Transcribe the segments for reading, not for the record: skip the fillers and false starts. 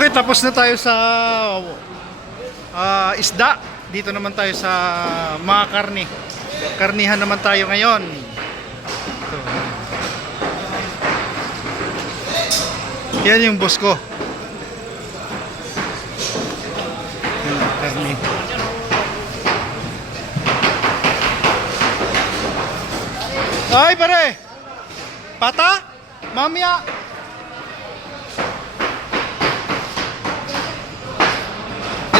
Okay, tapos na tayo sa isda. Dito naman tayo sa mga karni. Karnihan naman tayo ngayon. Ito. Yan yung boss ko. Yan, karni. Ay, pare! Pata? Mamaya!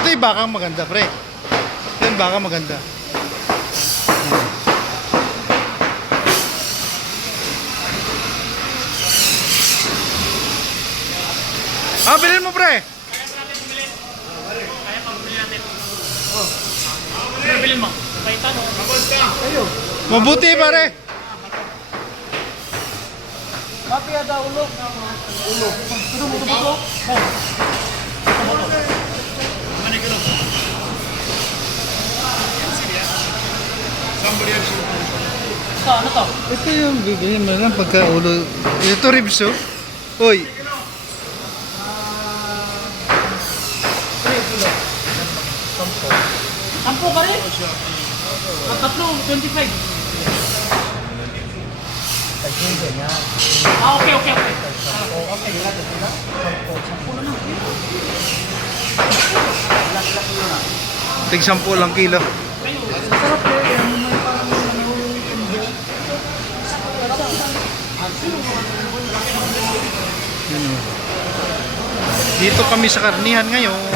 Ito yung bakang maganda, pre. Ito yung bakang maganda. Bilhin mo, pre. Kaya pa bilhin natin. Oh. Ano bilhin mo? Kaya tanong. Mabuti, pare. Papi ada ulo. Ulo. Ulo mo to. Mana kilo? Somebody else. Ano to? Ito yung bibilhin mo lang pagka ulo. Ito ribs, oh. Uy. Sampo ka rin? Tatlo, 25. Okay. Okay, Tig 10 lang kilo. Sarap eh. Dito kami sa karnihan ngayon.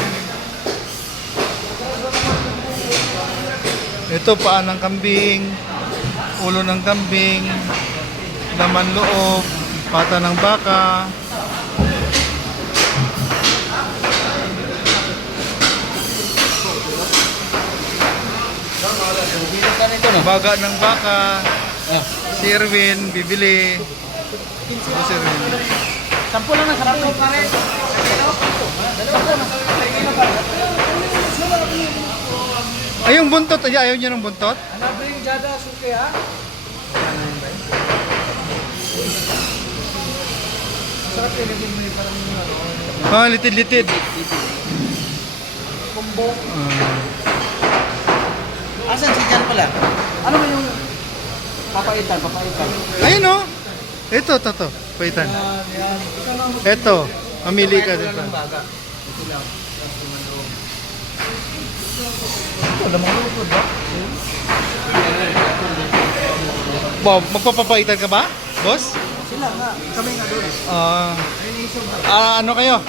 Ito paan ng kambing, ulo ng kambing, laman loob, pata ng baka. Baga ng baka. Si Erwin, bibili. Si Erwin. Sampo lang na, sampo pa rin. Ay, yung buntot. Ayaw niyo ng buntot? Anabring jada suke ha. Sarap eh. May parang Litid-litid. combo. Asan si Jan pala? Ano ba yung papaitan? Ayun, oh. Ito. Paitan. Yan. Ito. Mamili ka dito. Baga. Ito lang. Ito lamang lupod ba? Wow, magpapapaitan ka ba, boss? Sila nga. Kami nga doon. Ano kayo?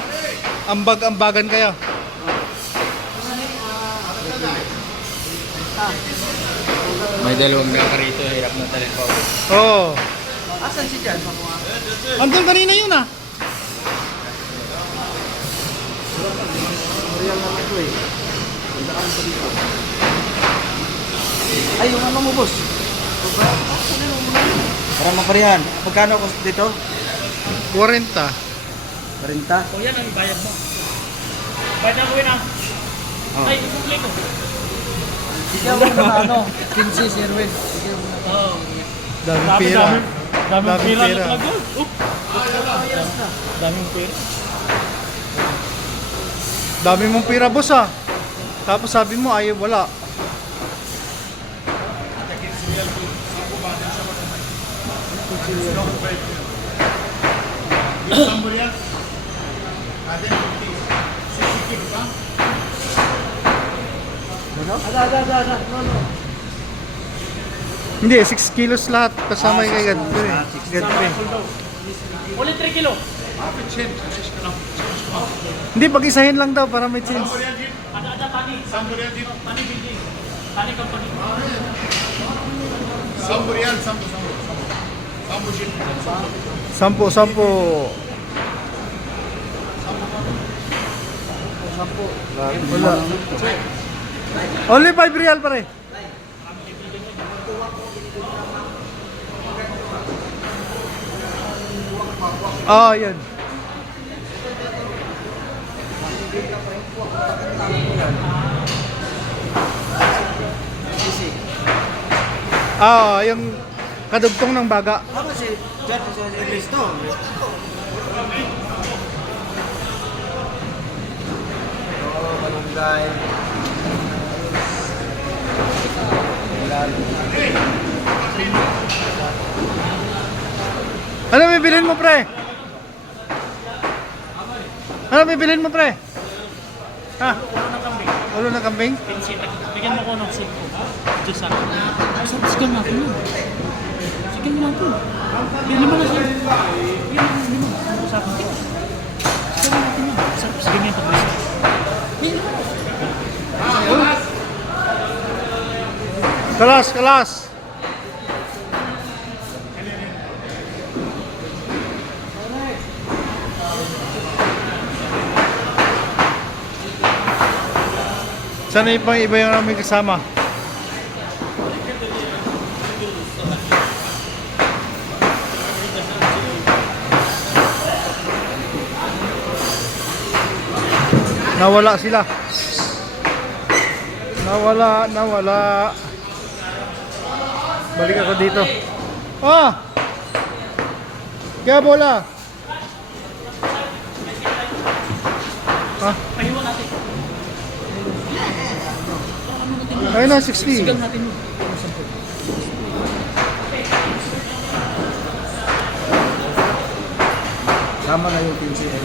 Ambag-ambagan kayo? May dalawang baka rito, hirap na talin pa. Oo. Asan si Jan? Andun kanina yun, ah. Real naman ito eh. Ay, yung ano mo, boss? Para maparihan. Magkano ko dito? 40. 40. O yan ang bayad mo. Bayad ako yun ah. Ay, isukli ko. Sige mo na ano, 15 si Erwin. Sige mo na. Oo. Daming pira. Daming pira pira. na talaga. Daming pira. Dami mong pira, boss, ah. Tapos sabi mo, ayaw, wala. Ada. No. Hindi, 6 kilos lahat. Kasama yung kay Godfrey. Godfrey. Uli 3 kilo. Hindi, pag-isahin lang daw para may chance. Ada tani. Tani biji. Tani company. Sampo. Wala. Only 5 real, pare. Yan. Yung kadugtong ng baga. Ako si Jan sa English to. Guy. Ano bibilhin mo, pre? Ano bibilhin mo, pre? Ha? Ulo ng kambing. Ulo ng kambing? Pinsit. Bigyan mo ko ng silk ko. Diyos sa akin. Sigan natin yun. Sigan natin. Yan, lima na siya. Yan, lima. Ano sa akin? Sigan natin yun. Sigan niya ito. Kalas, kalas! Sana ibang iba yung aming kasama. Nawala sila. Nawala. Balik ako dito. Ah! Kaya bola. Ah, Pahiwa natin. ayun na, 60. Sigan natin yun. Tama na yung 15.